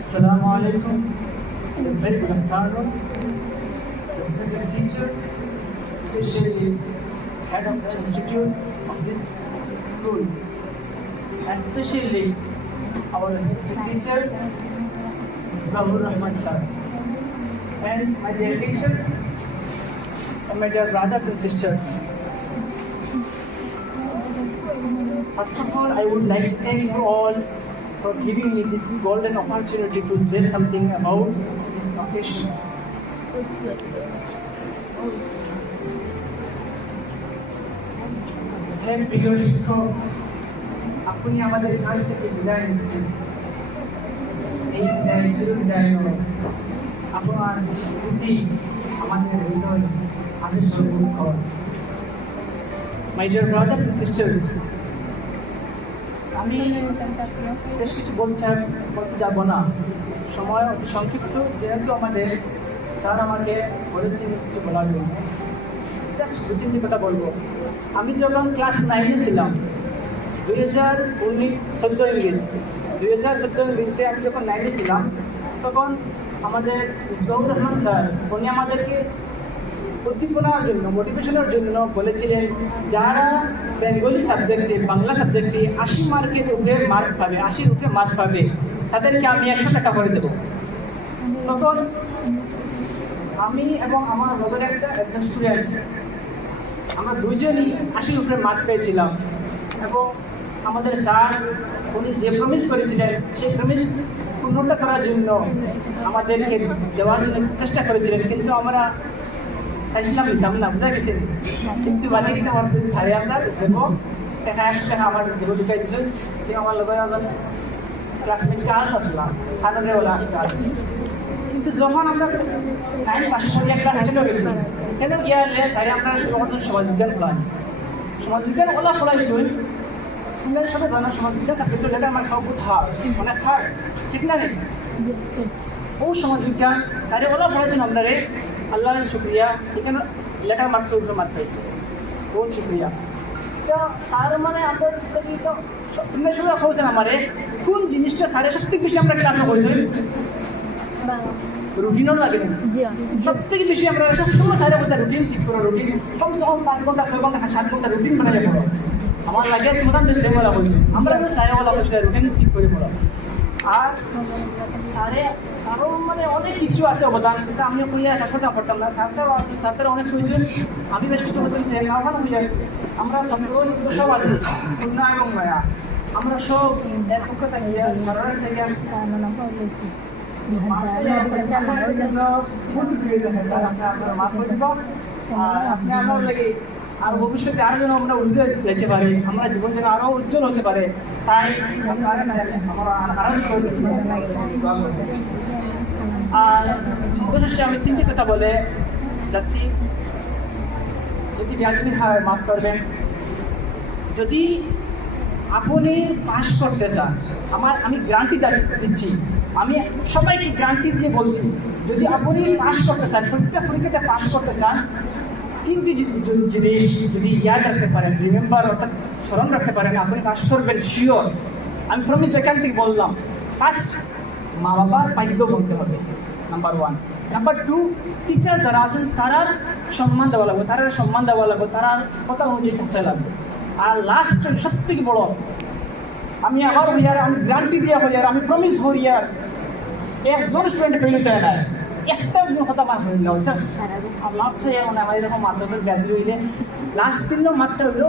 Assalamu alaikum. Very good afternoon. Respected teachers, especially head of the institute of this school, and especially our respected teacher, Misbahur Rahman sir, and my dear teachers, and my dear brothers and sisters. First of all, I would like to thank you all for giving me this golden opportunity to say something about this occasion. হে প্রিয় শিক্ষক, আপনি আমাদের কাছ থেকে বিদায় নিচ্ছেন। এই বিদায় চির বিদায় নয়, আপনার স্মৃতি আমাদের হৃদয় আছে সর্বক্ষণ। My dear brothers and sisters, আমি বেশ কিছু বলতে যাব না, সময় অতি সংক্ষিপ্ত, যেহেতু আমাদের স্যার আমাকে বলেছেন কিছু বলার জন্য। জাস্ট দু তিনটি কথা বলবো। আমি যখন ক্লাস 9-এ ছিলাম, 2014 ইংরেজিতে আমি যখন 9-এ ছিলাম, তখন আমাদের মিসবাহুর রহমান স্যার উনি আমাদেরকে উদ্দীপনার জন্য, মোটিভেশনের জন্য বলেছিলেন, যারা বেঙ্গলি সাবজেক্টে, বাংলা সাবজেক্টে 80 মার্কের উপরে মার্ক পাবে, 80-র উপরে মার্ক পাবে, তাদেরকে আমি 100 টাকা করে দেবো। তখন আমি এবং আমার লগের একজন স্টুডেন্ট, আমরা দুইজনই 80-র উপরে মার্ক পেয়েছিলাম। এবং আমাদের স্যার উনি যে প্রমিস করেছিলেন, সেই প্রমিস পূর্ণতা করার জন্য আমাদেরকে দেওয়ার চেষ্টা করেছিলেন, কিন্তু আমরা চাইছিলাম দিতাম না, বুঝা গেছেন। কিন্তু বাদে দিতে পারছেন স্যারে, আমরা দেবো টাকা 100 টাকা আমার দেবো ঢুকাই দিচ্ছেন। সে আমার লগের একজন ক্লাসমেটকে আসলাম, থানারে বলে আসছে। কিন্তু যখন আমরা 9 পাস করে ক্লাস 10-এ গেছি, কেন গিয়ালে স্যারে আপনারা শুরু করছেন সমাজবিজ্ঞান প্ল্যান। সমাজবিজ্ঞান ওলা ফলাইছুন, আপনার সাথে জানা সমাজবিজ্ঞান সাবজেক্টের লেটার মার্ক পাওয়া বহুত হার্ড, অনেক হার্ড, ঠিক না রে? ও সমাজবিজ্ঞান স্যারে ওলা পড়াইছেন আপনারে, আল্লাহ শুক্রিয়া, এখানে লেটার মার্ক উপরে মার্ক পাইছে, বহুত শুক্রিয়া। তো স্যার মানে আপনার তো তুমি সবাই খাওয়াছেন আমারে, কোন জিনিসটা স্যারের সবথেকে বেশি আমরা ক্লাসে করছেন? রুটিনও লাগে না, সবথেকে বেশি আমরা সবসময় স্যারের কথা রুটিন ঠিক করো, রুটিন কমসে কম 5 ঘন্টা 6 ঘন্টা 7 ঘন্টা রুটিন বানাই পড়ো। আমার লাগে তোমার সে বলা বলছে, আমরা স্যারে বলা বলছে রুটিন ঠিক করে পড়ো। আর স্যারও মানে অনেক কিছু আছে অবদান, কিন্তু আমিও কইয়া শেষ করতে পারতাম না। স্যারটার অনেক কিছু আমি বেশ কিছু করতে চাই না, ওখানে হইয়া আমরা সব আছি, খুলনা এবং মায়া, আমরা সব এক পক্ষে থাকিয়া স্যারের থেকে আপনি আমার লাগে আর ভবিষ্যতে আরো যেন আমরা উজ্জ্বল যেতে পারি, আমরা জীবন যেন আরো উজ্জ্বল হতে পারে, তাই আর অবশেষে আমি 3টি কথা বলে যাচ্ছি। যদি ব্যাধি হয় মাফ করবেন। যদি আপনি পাস করতে চান, আমি গ্যারান্টি দিচ্ছি, আমি সবাইকে গ্যারান্টি দিয়ে বলছি, যদি আপনি পাস করতে চান, প্রত্যেক পরীক্ষাতে পাস করতে চান, 3টি জিনিস যদি ইয়াদ রাখতে পারেন, রিমেম্বার অর্থাৎ স্মরণ রাখতে পারেন, আপনি পাস করবেন শিওর। আমি প্রমিস এখান থেকে বললাম। ফার্স্ট, মা বাবার বাধ্য বলতে হবে, নাম্বার 1। নাম্বার 2, টিচার যারা আছেন তারার সম্মান দেওয়া লাগবে, তারার কথা অনুযায়ী থাকতে লাগবে। আর লাস্ট সবথেকে বড়, আমি আবার হইয়ার, আমি গ্যারান্টি দিয়া হইয়ার, আমি প্রমিস হইয়ার, একজন স্টুডেন্ট ফেল হতে না, একটা কথা আমার হইল জাস্ট লাস্ট মানে আমার এরকম মাধ্যমিক ব্যাধি হইলে লাস্ট 3 মাত্রা হইল,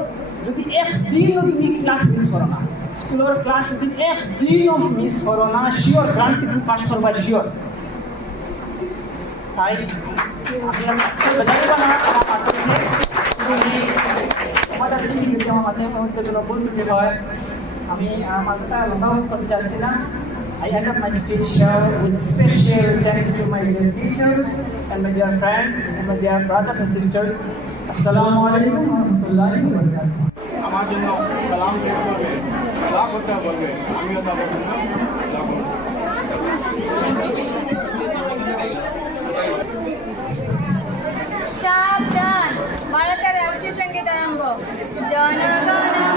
যদি একদিনও তুমি ক্লাস মিস করো না, স্কুলের ক্লাস যদি একদিনও মিস করো না, শিওর গ্যারান্টি তুমি পাস করবা, শিওর। তাই আমাদের শিক্ষিত মাধ্যমিক জন্য বলতে হয়, আমি আমার কথা লম্বা করতে চাচ্ছি না। I end up my speech here with special thanks to my dear teachers and my dear friends and my dear brothers and sisters. Assalamu alaikum wa rahmatullahi wa barakatuh. আমার জন্য সালাম পেশ করবে, দোয়া করতে বলবে, আমিও তা পছন্দ। সাবধান, ভারতের রাষ্ট্রীয় সঙ্গীত আরম্ভ। জনগণ